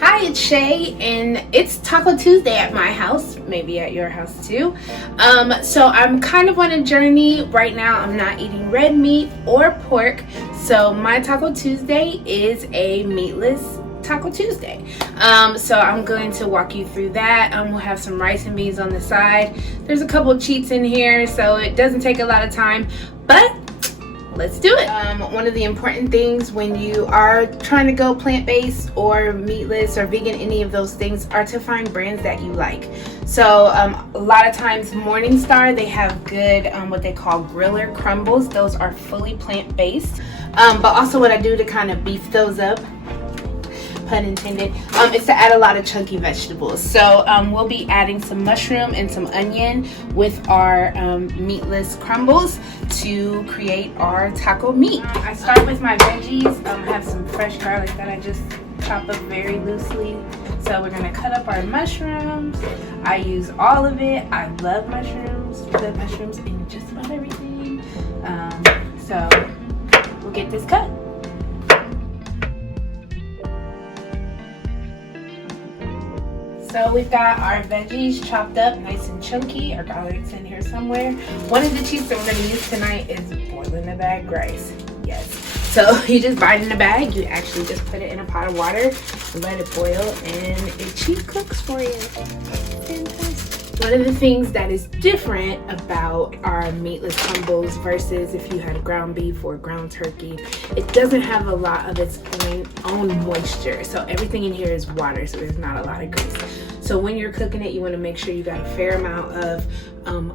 Hi, it's Shay, and it's Taco Tuesday at my house, maybe at your house too. So I'm kind of on a journey right now. I'm not eating red meat or pork, so my Taco Tuesday is a meatless Taco Tuesday. So I'm going to walk you through that. We'll have some rice and beans on the side. There's a couple cheats in here, so it doesn't take a lot of time, but let's do it. One of the important things when you are trying to go plant-based or meatless or vegan, any of those things, are to find brands that you like. So a lot of times Morningstar, they have good what they call griller crumbles. Those are fully plant-based. But also what I do to kind of beef those up, pun intended, is to add a lot of chunky vegetables. So we'll be adding some mushroom and some onion with our meatless crumbles to create our taco meat. I start with my veggies. I have some fresh garlic that I just chop up very loosely. So we're gonna cut up our mushrooms. I use all of it. I love mushrooms. Put mushrooms in just about everything. So we'll get this cut. So we've got our veggies chopped up nice and chunky. Our garlic's in here somewhere. One of the cheats that we're going to use tonight is boiling the bag rice. Yes. So you just buy it in a bag. You actually just put it in a pot of water, let it boil, and it cheap cooks for you. Fantastic. One of the things that is different about our meatless crumbles versus if you had ground beef or ground turkey, it doesn't have a lot of its own moisture. So everything in here is water, so there's not a lot of grease. So when you're cooking it, you want to make sure you got a fair amount of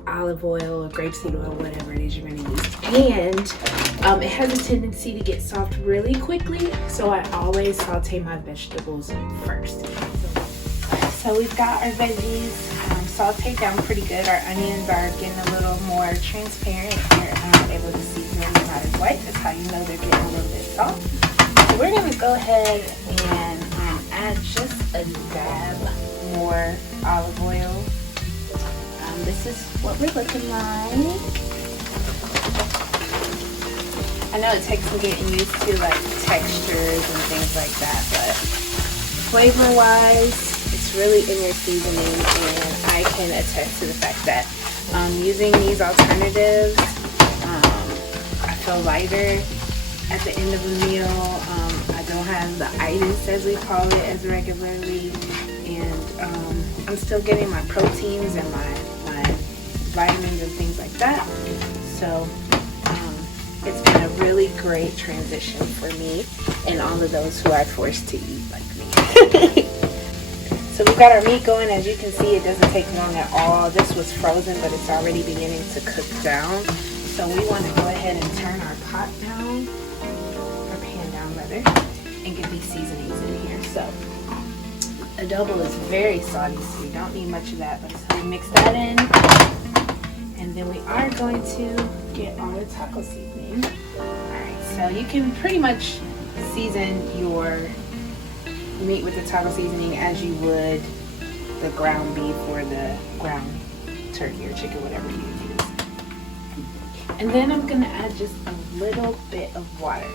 olive oil or grapeseed oil, whatever it is you're going to use. And it has a tendency to get soft really quickly, so I always saute my vegetables first. So we've got our veggies sauteed down pretty good. Our onions are getting a little more transparent. You're able to see they're not as white. That's how you know they're getting a little bit soft. So we're going to go ahead and add just a dab more olive oil. This is what we're looking like. I know it takes some getting used to, like textures and things like that, but flavor-wise, it's really in your seasoning, and I can attest to the fact that using these alternatives, I feel lighter at the end of the meal. I don't have the itis, as we call it, as regularly, and I'm still getting my proteins and my vitamins and things like that. So it's been a really great transition for me and all of those who are forced to eat like me. So we've got our meat going. As you can see, it doesn't take long at all. This was frozen, but it's already beginning to cook down. So we want to go ahead and turn our pot down, or pan down rather, and get these seasonings in here. So adobo is very salty, so we don't need much of that. But so we mix that in, and then we are going to get our taco seasoning. Alright, so you can pretty much season your meat with the taco seasoning as you would the ground beef or the ground turkey or chicken, whatever you use. And then I'm going to add just a little bit of water.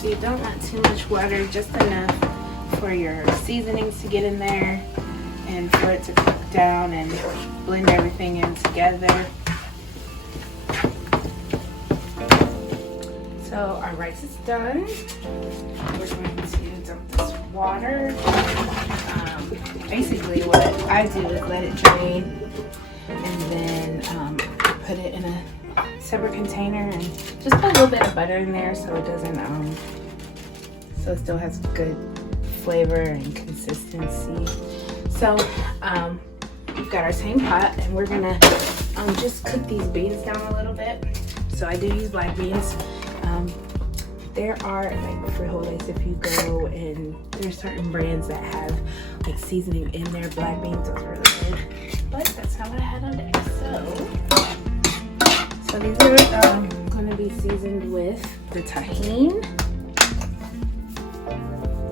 So you don't want too much water, just enough for your seasonings to get in there and for it to cook down and blend everything in together. So our rice is done. We're going to dump this water. Basically what I do is let it drain and then put it in a separate container and just put a little bit of butter in there so it doesn't so it still has good flavor and consistency. So we've got our same pot, and we're gonna just cook these beans down a little bit. So I do use black beans. There are like frijoles, if you go, and there's certain brands that have like seasoning in their black beans. Those are really good, but that's not what I had on deck. So these are going to be seasoned with the tahini,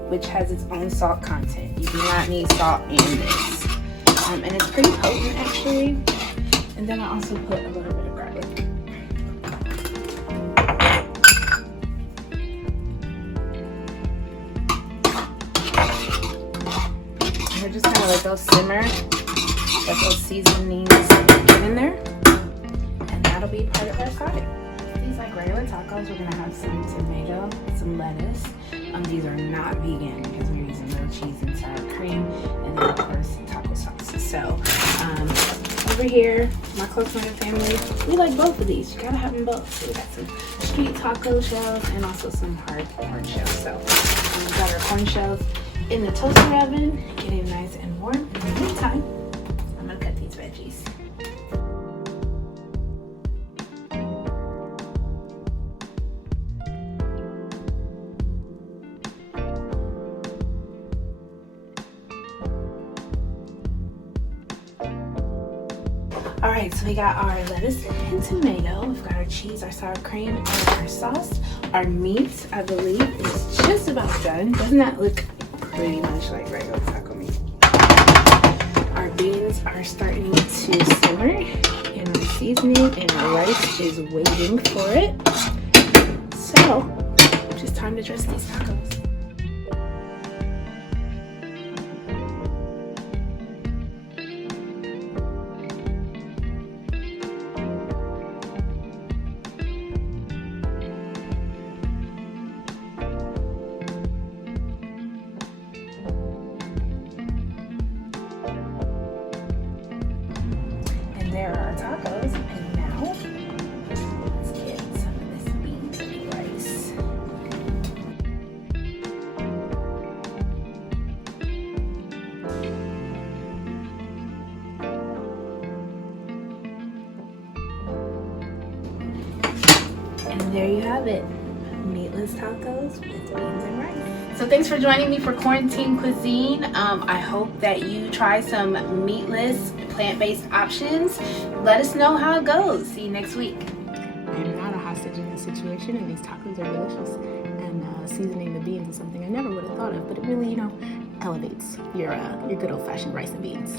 which has its own salt content. You do not need salt in this. and it's pretty potent actually. And then I also put a little bit of garlic. And they're just kind of like those simmer, let those seasonings get in there, and that'll be part of our side. These like regular tacos, we're gonna have some tomato, some lettuce. These are not vegan because we're using real cheese and sour cream, and then of course taco sauce. So over here, my close-knit family, we like both of these. You gotta have them both. So we got some street taco shells and also some hard corn shells. So we got our corn shells in the toaster oven, getting nice and warm. In the meantime, I'm gonna cut these veggies. All right, so we got our lettuce and tomato. We've got our cheese, our sour cream, and our sauce. Our meat, I believe, is just about done. Doesn't that look pretty much like regular taco meat? Our beans are starting to simmer, and our seasoning and our rice is waiting for it. So, just time to dress these tacos. There are our tacos, and now let's get some of this beans and rice. And there you have it, meatless tacos with beans and rice. So thanks for joining me for Quarantine Cuisine. I hope that you try some meatless, plant-based options. Let us know how it goes. See you next week. I am not a hostage in this situation, and these tacos are delicious. And seasoning the beans is something I never would have thought of, but it really, elevates your good old-fashioned rice and beans.